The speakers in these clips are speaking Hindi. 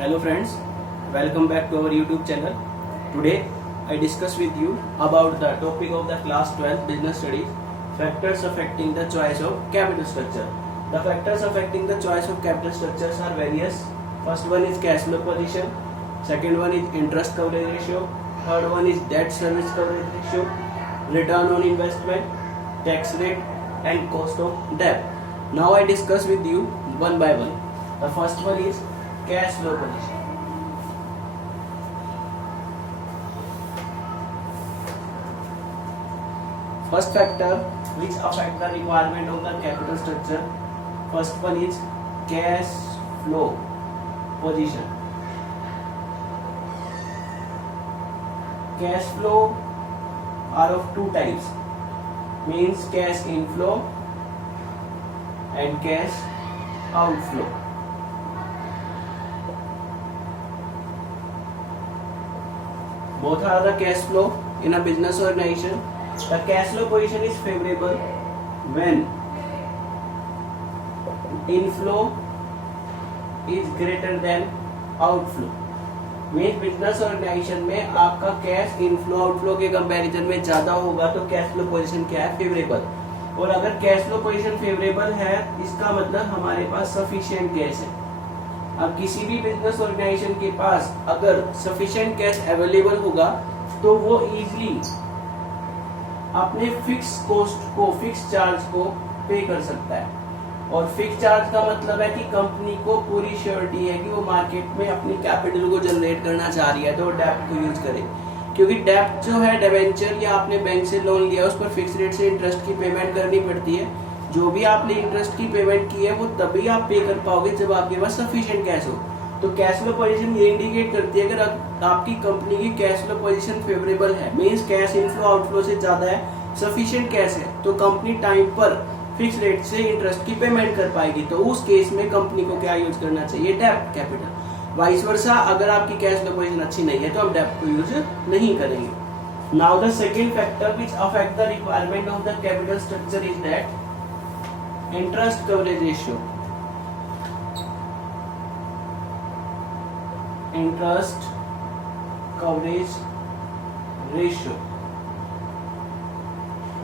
Hello friends, welcome back to our YouTube channel. Today I discuss with you about the topic of the class 12 business studies, factors affecting the choice of capital structure. The factors affecting the choice of capital structures are various. First one is cash flow position, second one is interest coverage ratio, third one is debt service coverage ratio, return on investment, tax rate and cost of debt. Now I discuss with you one by one. The first one is cash flow position. First factor which affect the requirement of the capital structure. First one is cash flow position. Cash flow are of two types, means cash inflow and cash outflow. Both are the cash flow in a business organization. The cash flow position is favorable when inflow is greater than outflow. Means business organization में आपका कैश इनफ्लो आउटफ्लो के कंपैरिजन में ज्यादा होगा तो कैश फ्लो पोजीशन क्या है, फेवरेबल. और अगर कैश फ्लो पोजीशन फेवरेबल है इसका मतलब हमारे पास सफिशिएंट कैश है. अब किसी भी बिजनेस ऑर्गेनाइजेशन के पास अगर सफिशिएंट कैश अवेलेबल होगा तो वो इजीली अपने फिक्स कॉस्ट को, फिक्स चार्ज को पे कर सकता है. और फिक्स चार्ज का मतलब है कि कंपनी को पूरी श्योरिटी है कि वो मार्केट में अपनी कैपिटल को जनरेट करना चाह रही है तो डेब्ट को यूज करे. क्योंकि डेब्ट जो है, डिबेंचर या आपने बैंक से लोन लिया उस पर फिक्स रेट से इंटरेस्ट की पेमेंट करनी पड़ती है. जो भी आपने इंटरेस्ट की पेमेंट की है वो तभी आप पे कर पाओगे जब आपके पास सफिशिएंट कैश हो. तो कैश फ्लो पोजीशन ये इंडिकेट करती है अगर आपकी कंपनी की कैश फ्लो पोजीशन फेवरेबल है, मींस कैश इनफ्लो आउटफ्लो से ज्यादा है, सफिशिएंट कैश है, तो कंपनी टाइम पर फिक्स रेट से इंटरेस्ट की पेमेंट कर पाएगी. तो उस केस में कंपनी को क्या यूज करना चाहिए, डेब्ट कैपिटल. वाइस वर्सा अगर आपकी कैश फ्लो पोजीशन अच्छी नहीं है तो हम डेब्ट को यूज नहीं करेंगे. Now the second factor which affect the requirement of the capital structure is that interest coverage ratio. Interest coverage ratio,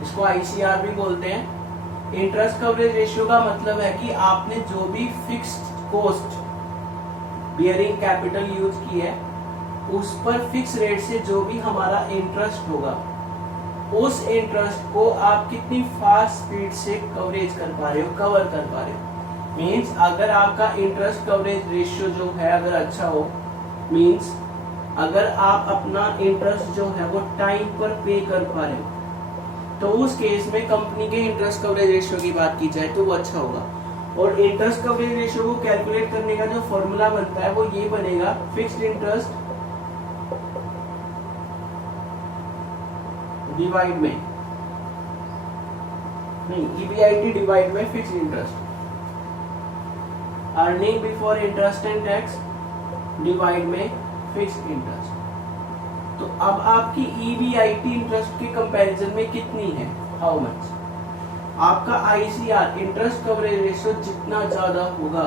इसको आईसीआर भी बोलते हैं. इंटरेस्ट कवरेज रेशियो का मतलब है कि आपने जो भी fixed cost bearing capital use की है उस पर फिक्स रेट से जो भी हमारा इंटरेस्ट होगा उस इंटरेस्ट को आप कितनी फास्ट स्पीड से कवरेज कर पा रहे हो, कवर कर पा रहे हो. मींस अगर आपका इंटरेस्ट कवरेज रेशियो जो है अगर अच्छा हो, मींस अगर आप अपना इंटरेस्ट जो है वो टाइम पर पे कर पा रहे हो तो उस केस में कंपनी के इंटरेस्ट कवरेज रेशियो की बात की जाए तो वो अच्छा होगा. और इंटरेस्ट कवरेज रेशियो को कैलकुलेट करने का जो फॉर्मूला बनता है वो ये बनेगा, फिक्स्ड इंटरेस्ट डिवाइड में, नहीं ईबीआईटी डिवाइड में fixed interest, earning before interest and tax divide में फिक्स्ड इंटरेस्ट. तो अब आपकी ईबीआईटी इंटरेस्ट के कंपैरिजन में कितनी है, हाउ मच. आपका आईसीआर इंटरेस्ट कवरेज रेशियो जितना ज्यादा होगा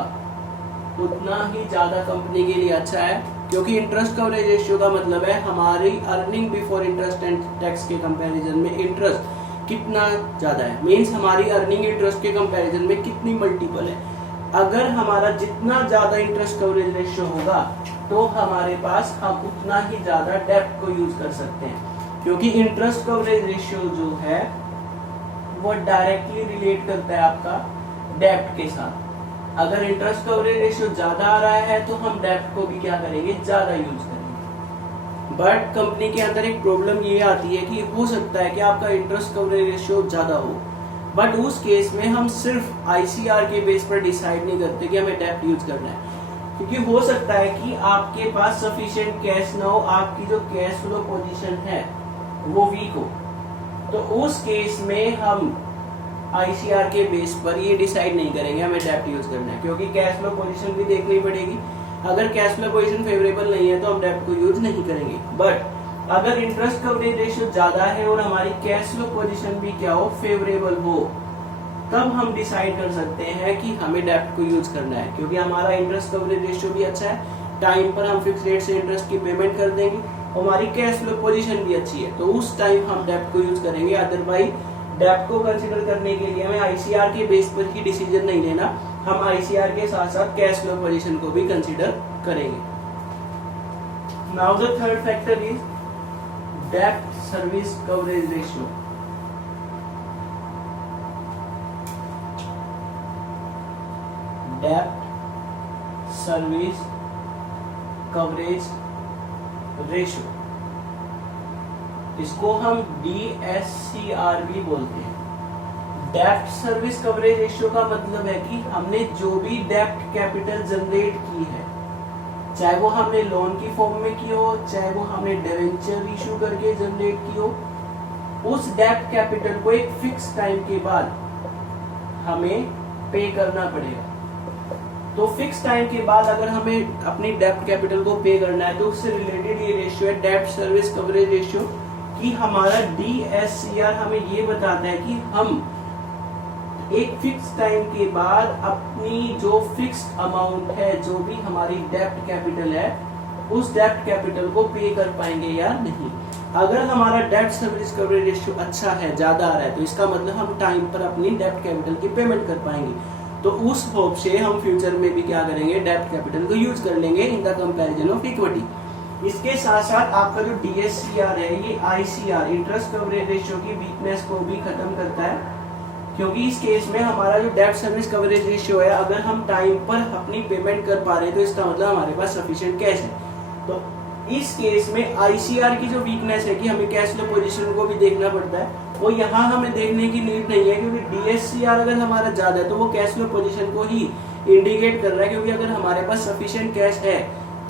उतना ही ज्यादा कंपनी के लिए अच्छा है. क्योंकि इंटरेस्ट कवरेज रेशियो का मतलब है हमारी earning before interest and tax के कंपैरिजन में इंटरेस्ट कितना ज्यादा है, मींस हमारी अर्निंग इंटरेस्ट के कंपैरिजन में कितनी मल्टीपल है. अगर हमारा जितना ज्यादा इंटरेस्ट कवरेज रेशियो होगा तो हमारे पास हम उतना ही ज्यादा डेब्ट को यूज कर सकते हैं. क्योंकि इंटरेस्ट कवरेज रेशियो जो है वो डायरेक्टली रिलेट करता है आपका डेब्ट के साथ. अगर इंटरेस्ट कवरेज रेशियो ज्यादा आ रहा है तो हम डेब्ट को भी क्या करेंगे, ज्यादा यूज करेंगे. बट कंपनी के अंदर एक प्रॉब्लम ये आती है कि हो सकता है कि आपका इंटरेस्ट कवरेज रेशियो ज्यादा हो, बट उस केस में हम सिर्फ आईसीआर के बेस पर डिसाइड नहीं करते कि हमें डेब्ट यूज करना है. क्योंकि हो सकता है कि आपके पास सफिशिएंट कैश ना हो, आपकी जो कैश फ्लो पोजीशन है वो वीक हो, तो उस केस में हम आईसीआर के बेस पर ये डिसाइड नहीं करेंगे हमें डेब्ट यूज करना है. क्योंकि कैश फ्लो पोजीशन भी देखनी पड़ेगी. अगर कैश फ्लो पोजीशन फेवरेबल नहीं है तो हम डेब्ट को यूज नहीं करेंगे. बट अगर इंटरेस्ट कवरेज रेशियो ज्यादा है और हमारी कैश फ्लो पोजीशन भी क्या हो, फेवरेबल हो, तब हम डिसाइड कर सकते हैं कि हमें डेब्ट को यूज करना है. क्योंकि हमारा इंटरेस्ट कवरेज रेशियो भी अच्छा है, टाइम पर हम फिक्स रेट से इंटरेस्ट की पेमेंट कर देंगे, हमारी कैश फ्लो पोजीशन भी अच्छी है, तो उस टाइम हम डेब्ट को यूज करेंगे। अदरवाइज डेब्ट को कंसीडर करने के लिए हमें आईसीआर के बेस पर ही डिसीजन नहीं लेना, हम आईसीआर के साथ साथ कैश फ्लो पोजीशन को भी कंसीडर करेंगे। Now the third factor is डेब्ट सर्विस कवरेज रेशियो। डेब्ट सर्विस कवरेज रेशियो, इसको हम DSCR भी बोलते हैं। डेब्ट सर्विस कवरेज रेशियो का मतलब है कि हमने जो भी डेब्ट कैपिटल जनरेट की है, चाहे वो हमने लोन की फॉर्म में की हो, चाहे वो हमने डिवेंचर इशू करके जनरेट की हो, उस डेब्ट कैपिटल को एक फिक्स टाइम के बाद हमें पे करना पड़ेगा। तो फिक्स टाइम के बाद अगर हमें अपनी डेब्ट कैपिटल को पे करना है तो उससे रिलेटेड ये रेशियो है डेब्ट सर्विस कवरेज रेशियो, कि हमारा DSCR हमें ये बताता है कि हम एक फिक्स टाइम के बाद अपनी जो फिक्स्ड अमाउंट है, जो भी हमारी डेब्ट कैपिटल है, उस डेब्ट कैपिटल को पे कर पाएंगे या नहीं। अगर हमारा डेब्ट सर्विस कवरेज रेशियो अच्छा है, ज्यादा आ रहा है, तो इसका मतलब हम टाइम पर अपनी डेब्ट कैपिटल की पेमेंट कर पाएंगे। तो उस होप से हम फ्यूचर में भी क्या करेंगे, डेब्ट कैपिटल को यूज कर लेंगे in the comparison of equity. इसके साथ साथ आपका जो DSCR है, ये ICR इंटरेस्ट कवरेज रेशियो की वीकनेस को भी खत्म करता है, क्योंकि इस केस में हमारा जो डेब्ट सर्विस कवरेज रेशियो है, अगर हम टाइम पर अपनी पेमेंट कर पा रहे हैं तो इसका मतलब हमारे पास सफिशिएंट कैश है। तो इस केस में ICR की जो वीकनेस है कि हमें कैश फ्लो पोजीशन को भी देखना पड़ता है, वो यहाँ हमें देखने की नीड नहीं है, क्योंकि DSCR अगर हमारा ज्यादा है तो वो कैश फ्लो पोजीशन को ही इंडिकेट कर रहा है, क्योंकि अगर हमारे पास सफिशिएंट कैश है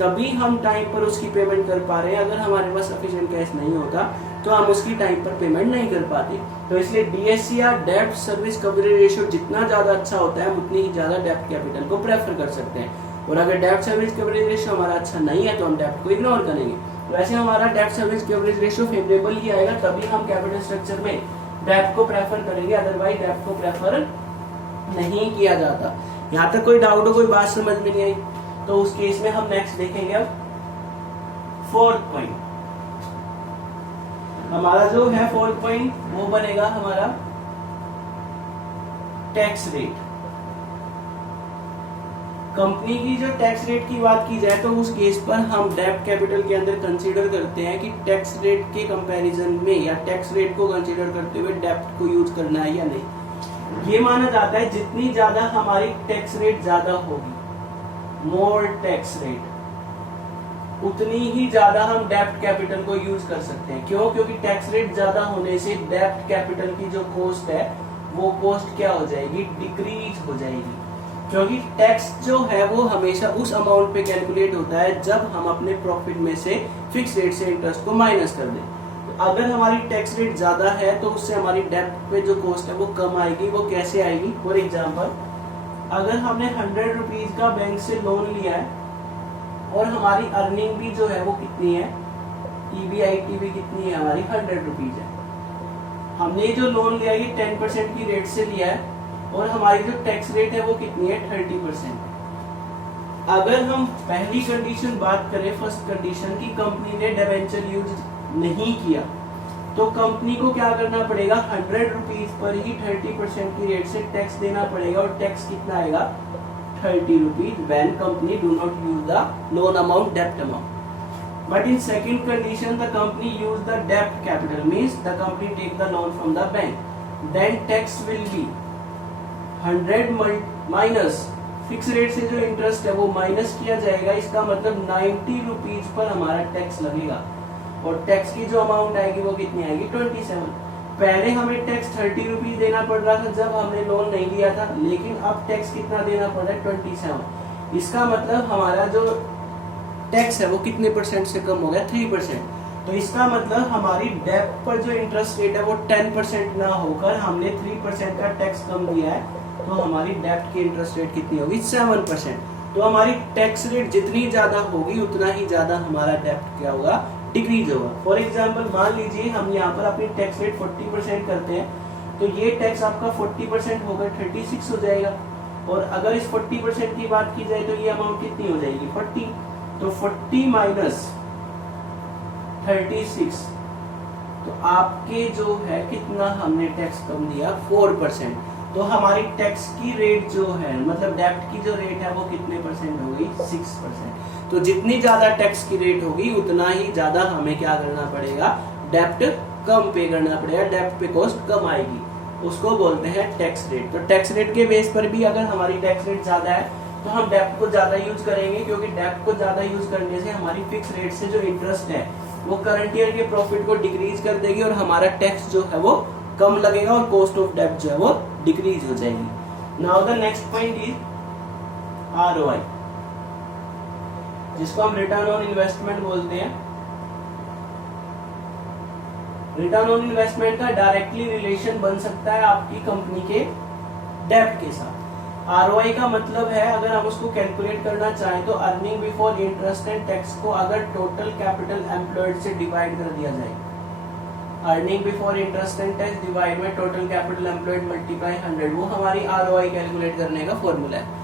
तभी हम टाइम पर उसकी पेमेंट कर पा रहे हैं। अगर हमारे पास सफिशिएंट कैश नहीं होता तो हम उसकी टाइम पर पेमेंट नहीं कर पाते। तो इसलिए DSCR डेब्ट सर्विस कवरेज रेशियो जितना ज्यादा अच्छा होता है, हम उतनी ही ज्यादा डेब्ट कैपिटल को प्रेफर कर सकते हैं। और अगर डेब्ट सर्विस कवरेज रेशियो हमारा अच्छा नहीं है तो हम डेब्ट को इग्नोर करेंगे। वैसे हमारा डेब्ट सर्विस कवरेज रेशियो फेवरेबल ही आएगा, तभी हम कैपिटल स्ट्रक्चर में डेब्ट को प्रेफर करेंगे, अदरवाइज डेब्ट को प्रेफर नहीं किया जाता। यहाँ तक कोई डाउट हो, कोई बात समझ में नहीं आई, तो उस केस में हम नेक्स्ट देखेंगे। अब फोर्थ पॉइंट हमारा जो है, फोर्थ पॉइंट वो बनेगा हमारा टैक्स रेट। कंपनी की जो टैक्स रेट की बात की जाए तो उस केस पर हम डेब्ट कैपिटल के अंदर कंसीडर करते हैं कि टैक्स रेट के कंपैरिजन में या टैक्स रेट को कंसीडर करते हुए डेब्ट को यूज करना है या नहीं। ये माना जाता है जितनी ज्यादा हमारी टैक्स रेट ज्यादा होगी, मोर टैक्स रेट, उतनी ही ज्यादा हम डेब्ट कैपिटल को यूज कर सकते हैं। क्यों? क्योंकि टैक्स रेट ज्यादा होने से डेब्ट कैपिटल की जो कॉस्ट है वो कॉस्ट क्या हो जाएगी, डिक्रीज हो जाएगी। क्योंकि टैक्स जो है वो हमेशा उस अमाउंट पे कैलकुलेट होता है जब हम अपने प्रॉफिट में से फिक्स रेट से इंटरेस्ट को माइनस कर दें। तो अगर हमारी टैक्स रेट ज्यादा है तो उससे हमारी डेब्ट पे जो कॉस्ट है वो कम आएगी। वो कैसे आएगी? फॉर एग्जाम्पल, अगर हमने 100 रुपीज का बैंक से लोन लिया है और हमारी अर्निंग भी जो है वो कितनी है, EBIT भी कितनी है हमारी, 100 रुपीज है। हमने जो लोन लिया है 10% की रेट से लिया है और हमारी जो टैक्स रेट है वो कितनी है, 30%। अगर हम पहली कंडीशन बात करें, फर्स्ट कंडीशन की कंपनी ने डिबेंचर यूज नहीं किया, तो कंपनी को क्या करना पड़ेगा, 100 रुपीज पर ही 30% की रेट से टैक्स देना पड़ेगा। और टैक्स कितना आएगा, 30 rupees when company do not use the loan amount, डेब्ट amount. But in second condition, the company use the debt capital, means the company take the loan from the bank. Then tax will be 100 minus fix rate से जो इंटरेस्ट है वो माइनस किया जाएगा। इसका मतलब 90 रुपीज पर हमारा टैक्स लगेगा और टैक्स की जो अमाउंट आएगी वो कितनी आएगी, 27। पहले हमें टैक्स 30 रुपीज देना पड़ रहा था जब हमने लोन नहीं लिया था, लेकिन अब टैक्स कितना देना पड़ रहा है, 27। इसका मतलब हमारा जो टैक्स है वो कितने परसेंट से कम हो गया, 3%। तो इसका मतलब हमारी डेब्ट पर जो इंटरेस्ट रेट है वो 10% ना होकर हमने 3% का टैक्स कम दिया है, तो हमारी डेब्ट की इंटरेस्ट रेट कितनी होगी, 7%। तो हमारी टैक्स रेट जितनी ज्यादा होगी उतना ही ज्यादा हमारा डेब्ट क्या होगा, डिक्रीज होगा। फॉर एग्जाम्पल, मान लीजिए हम यहाँ पर अपनी टैक्स रेट 40% करते हैं, तो ये टैक्स आपका 40% होकर 36 हो जाएगा। और अगर इस 40% की बात की जाए तो ये अमाउंट कितनी हो जाएगी, 40। तो 40 माइनस 36, तो आपके जो है कितना हमने टैक्स कम दिया 4%। तो हमारी टैक्स की रेट जो है मतलब डेब्ट की जो रेट है वो कितने परसेंट हो गई 6%। तो जितनी ज्यादा टैक्स की रेट होगी उतना ही ज्यादा हमें क्या करना पड़ेगा, डेब्ट कम पे करना पड़ेगा, डेब्ट पे कॉस्ट कम आएगी, उसको बोलते हैं टैक्स रेट। तो टैक्स रेट के बेस पर भी अगर हमारी टैक्स रेट ज्यादा है तो हम डेब्ट को ज्यादा यूज करेंगे, क्योंकि डेब्ट को ज्यादा यूज करने से हमारी फिक्स रेट से जो इंटरेस्ट है वो करंट ईयर के प्रॉफिट को डिक्रीज कर देगी और हमारा टैक्स जो है वो कम लगेगा और कॉस्ट ऑफ डेब्ट जो है वो डिक्रीज हो जाएगी। Now the next point is ROI, जिसको हम रिटर्न ऑन इन्वेस्टमेंट बोलते हैं। रिटर्न ऑन इन्वेस्टमेंट का डायरेक्टली रिलेशन बन सकता है आपकी कंपनी के डेब्ट के साथ। ROI का मतलब है, अगर हम उसको कैलकुलेट करना चाहें तो earning before interest and tax को अगर टोटल कैपिटल एम्प्लॉयड से डिवाइड कर दिया जाए, earning before interest and tax divide में टोटल कैपिटल एम्प्लॉयड मल्टीप्लाई 100, वो हमारी ROI कैलकुलेट करने का फॉर्मूला है।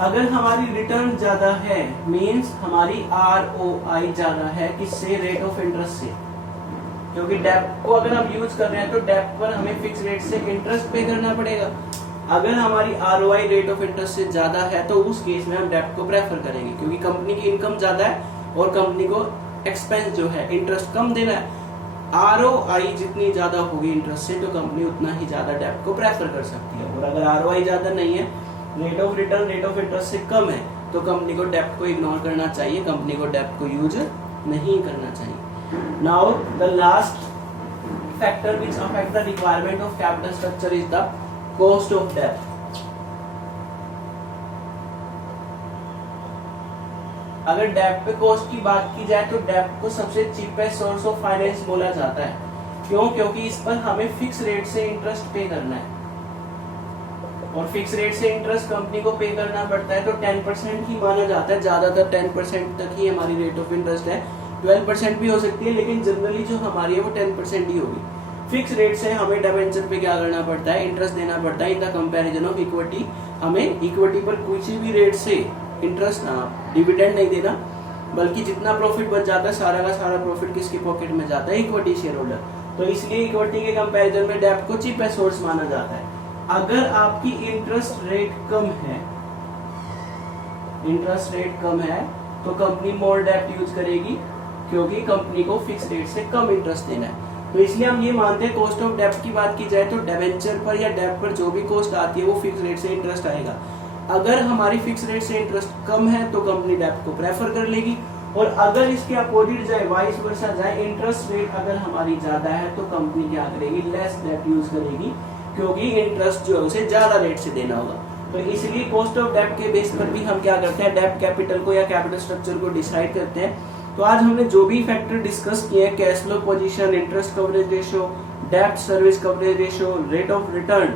अगर हमारी रिटर्न ज्यादा है मींस हमारी ROI ज्यादा है, किससे, रेट ऑफ इंटरेस्ट से, क्योंकि डेब्ट को अगर हम यूज कर रहे हैं तो डेब्ट पर हमें फिक्स रेट से इंटरेस्ट पे करना पड़ेगा। अगर हमारी ROI रेट ऑफ इंटरेस्ट से ज्यादा है तो उस केस में हम डेब्ट को प्रेफर करेंगे, क्योंकि कंपनी की इनकम ज्यादा है और कंपनी को एक्सपेंस जो है इंटरेस्ट कम देना है। ROI जितनी ज्यादा होगी इंटरेस्ट से तो कंपनी उतना ही ज्यादा डेब्ट को प्रेफर कर सकती है, और अगर ROI ज्यादा नहीं है, rate of return rate of interest से कम है, तो कंपनी को डेब्ट को इग्नोर करना चाहिए, कंपनी को डेब्ट को यूज नहीं करना चाहिए। Now the last factor which affect the requirement of capital structure is the cost of डेब्ट। अगर डेब्ट पे कॉस्ट की बात की जाए तो डेब्ट को सबसे चीपेस्ट सोर्स ऑफ फाइनेंस बोला जाता है। क्यों? क्योंकि इस पर हमें फिक्स रेट से इंटरेस्ट पे करना है, और फिक्स रेट से इंटरेस्ट कंपनी को पे करना पड़ता है, तो 10% ही माना जाता है, ज्यादातर 10% तक ही हमारी रेट ऑफ इंटरेस्ट है, 12% भी हो सकती है, लेकिन जनरली जो हमारी है वो 10% ही होगी। फिक्स रेट से हमें डिबेंचर पे क्या करना पड़ता है, इंटरेस्ट देना पड़ता है। In the comparison of equity, हमें इक्विटी पर किसी भी रेट से इंटरेस्ट डिविडेंड नहीं देना, बल्कि जितना प्रॉफिट बच जाता है सारा का सारा प्रॉफिट किसकी पॉकेट में जाता है, इक्विटी शेयर होल्डर। तो इसलिए इक्विटी के कंपैरिजन में डेब्ट को चीपेस्ट सोर्स माना जाता है। अगर आपकी इंटरेस्ट रेट कम है, इंटरेस्ट रेट कम है तो कंपनी मोर डेब्ट यूज करेगी, क्योंकि कंपनी को फिक्स रेट से कम इंटरेस्ट देना है। तो इसलिए हम ये मानते हैं कॉस्ट ऑफ डेब्ट की बात की जाए तो डिबेंचर पर या डेब्ट पर जो भी कॉस्ट आती है वो फिक्स रेट से इंटरेस्ट आएगा। अगर हमारी फिक्स रेट से इंटरेस्ट कम है तो कंपनी डेब्ट को प्रेफर कर लेगी, और अगर इसके अपोजिट जाए, वाइस वर्सा जाए, इंटरेस्ट रेट अगर हमारी ज्यादा है तो कंपनी क्या करेगी, लेस डेब्ट यूज करेगी, क्योंकि इंटरेस्ट जो है उसे ज्यादा रेट से देना होगा। तो इसलिए कॉस्ट ऑफ डेब्ट के बेस पर भी हम क्या करते हैं, डेब्ट कैपिटल को या कैपिटल स्ट्रक्चर को डिसाइड करते हैं। तो आज हमने जो भी फैक्टर डिस्कस किए हैं, cash flow position, interest coverage ratio, डेब्ट service coverage ratio, rate of return,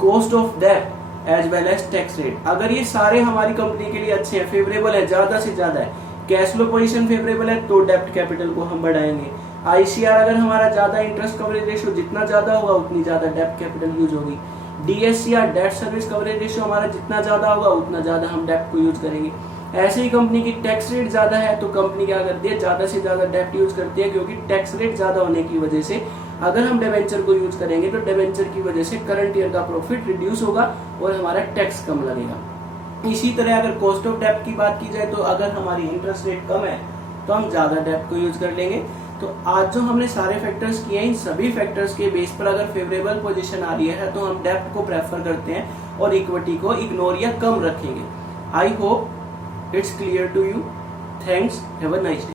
cost of डेब्ट as well as tax rate, अगर ये सारे हमारी कंपनी के लिए अच्छे हैं, फेवरेबल है, ज्यादा से ज्यादा है, कैश फ्लो पोजीशन फेवरेबल है तो डेब्ट कैपिटल को हम बढ़ाएंगे। ICR अगर हमारा ज्यादा, इंटरेस्ट कवरेज रेशियो जितना ज्यादा होगा उतनी ज्यादा डेब्ट कैपिटल यूज होगी। DSCR डेब्ट सर्विस कवरेज रेशियो हमारा जितना ज्यादा होगा उतना ज्यादा हम डेब्ट को यूज करेंगे। ऐसे ही कंपनी की टैक्स रेट ज्यादा है तो कंपनी क्या करती है, ज्यादा से ज्यादा डेब्ट यूज करती है, क्योंकि टैक्स रेट ज्यादा होने की वजह से अगर हम डिबेंचर को यूज करेंगे तो डिबेंचर की वजह से करंट ईयर का प्रॉफिट रिड्यूस होगा और हमारा टैक्स कम लगेगा। इसी तरह अगर कॉस्ट ऑफ डेब्ट की बात की जाए तो अगर हमारी इंटरेस्ट रेट कम है तो हम ज्यादा डेब्ट को यूज कर लेंगे। तो आज जो हमने सारे फैक्टर्स किए हैं, इन सभी फैक्टर्स के बेस पर अगर फेवरेबल पोजीशन आ रही है तो हम डेब्ट को प्रेफर करते हैं और इक्विटी को इग्नोर या कम रखेंगे। I hope it's clear to you. Thanks. Have a nice day.